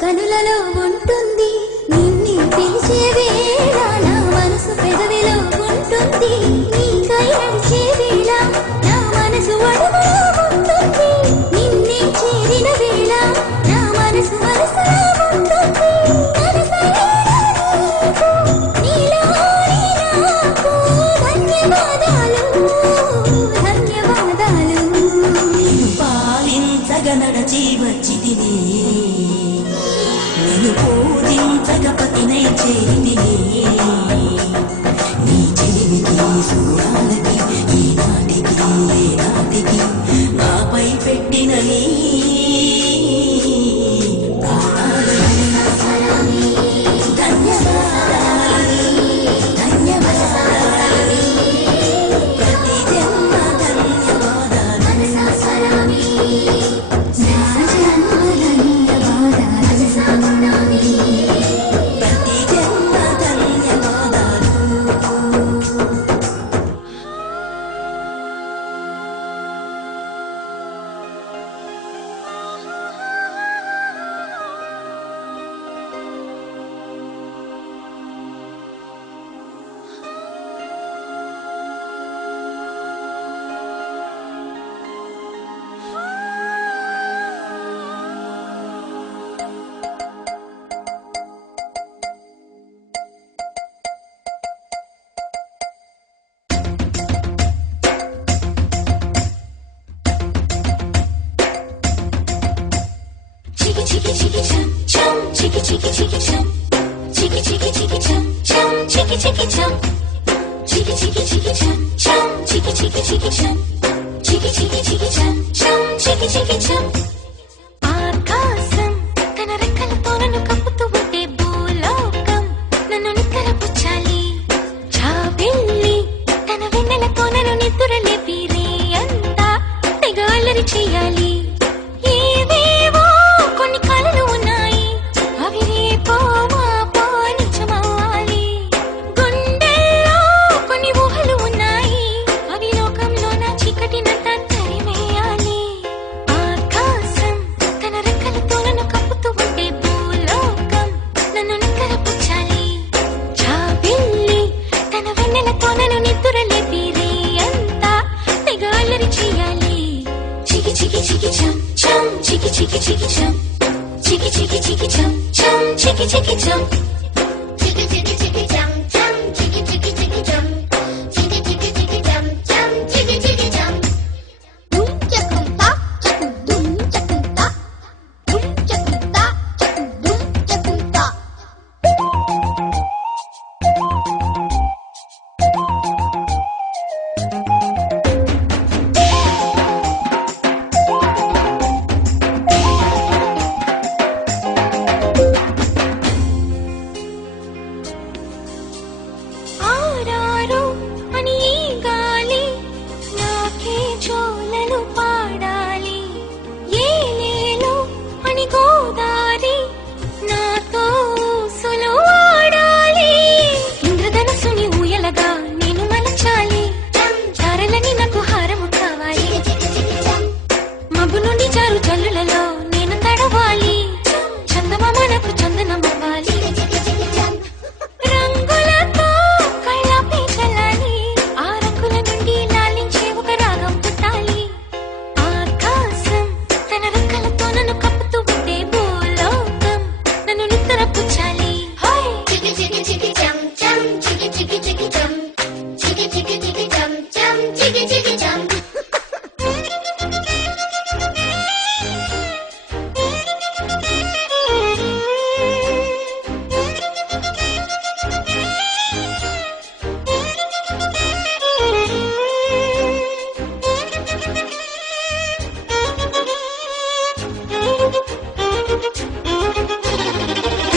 కనులలో ఉంటుంది నిన్ను పిలిచే వేళ నా మనసు పెదవిలో ఉంటుంది నీకై నడిచే వేళ నా మనసు అడుగులో ఉంటుంది నిన్నే చేరిన వేళ నా మనసు మనసులో ఉంటుంది నీలోని నాకు ధన్యవాదాలు ధన్యవాదాలు పాలించగనడ జీవచ్చితిని నేను పూజించగపతినై చేరితిని నీ చెలిమికి సూరాలకి ఈనాటికి ఏనాటికి నాపై పెట్టిన నీ ఆకాశం తన రెక్కలతో నన్ను కప్పుతూ ఉంటే భూలోకం నన్ను నిక్కరపుచ్చాలి చాబిల్లి తన వెన్నెలతో నన్ను నిద్రలేపి రే అంతా తెగ అల్లరి చేయాలి ఏవేవో కొన్ని కలలు ఉన్నాయి అవి రేపో మాపో నిజమవ్వాలి గుండెల్లో కొన్ని ఊహలు ఉన్నాయి అవి లోకంలో నా చీకటినంతా తరిమేయాలి ఆకాశం తన రెక్కలతో నన్ను కప్పుతూ ఉంటే భూలోకం నన్ను నిక్కరపుచ్చాలి చాబిల్లి తన వెన్నెలతో నన్ను నిద్రలేపి రే అంతా తెగ అల్లరి చేయాలి చికి చికి చికి చం చం చికి చికి చికి చం చికి చికి చికి చం చం చికి చికి చం చికి చికి చికి చం చం చికి చికి చికి చం చికి చికి చికి చం చం చికి చికి చం డుం చకుంతా చకు డుం చకుంతా డుం చకుంతా చకు డుం చకుంతా ఆరారు అని ఈ గాలి నాకే జోలలు పాడాలి ఏలేలు అని గోదారి నాతో ఊసులు ఆడాలి ఇంద్రధనుసుని ఊయలగా నేను మలచాలి చారలని నాకు హారము కావాలి మబ్బు నుండి జారు జల్లులలో నేను తడవాలి చందమామ నాకు చందనమవ్వాలి రంగులతో కళ్ళాపి చల్లాలి ఆ రంగుల నుండి లాలించే ఒక రాగం పుట్టాలి ఆకాశం తన రెక్కలతో నన్ను కప్పుతూ ఉంటే భూలోకం నన్ను నిద్రపుచ్చాలి చికి చికి చికి చం చం చికి చికి చికి చం చికి చికి చికి చం చం చికి చికి చం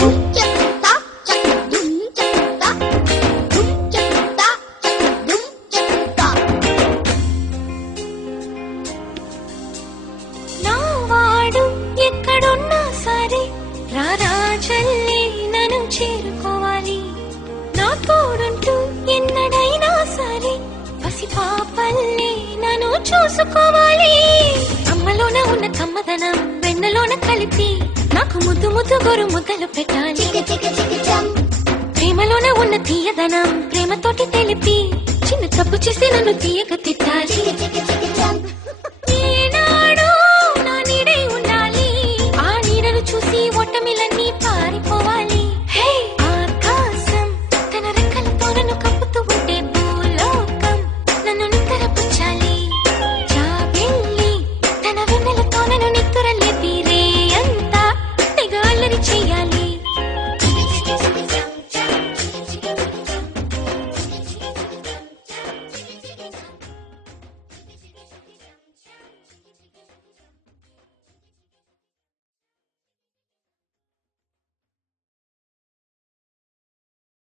డుం చకుంతా చకు డుం చకుంతా డుం చకుంతా చకు డుం చకుంతా నా వాడు ఎక్కడున్నా సరే రారాజల్లే నన్ను చేరుకోవాలి నా తోడుంటూ ఎన్నడైనా సరే పసి పాపల్లే నన్ను చూసుకోవాలి అమ్మలోన ఉన్న కమ్మదనం వెన్నలోన కలిపి నా నాకు ముద్దు ముద్దు గోరు ముద్దలు పెట్టాలి చికి చికి చికి జం ప్రేమలోనే ఉన్న తీయదనం ప్రేమతోటి తెలిపి చిన్న తప్పు చేసి నన్ను తీయక తిట్టాలి చికి చికి చికి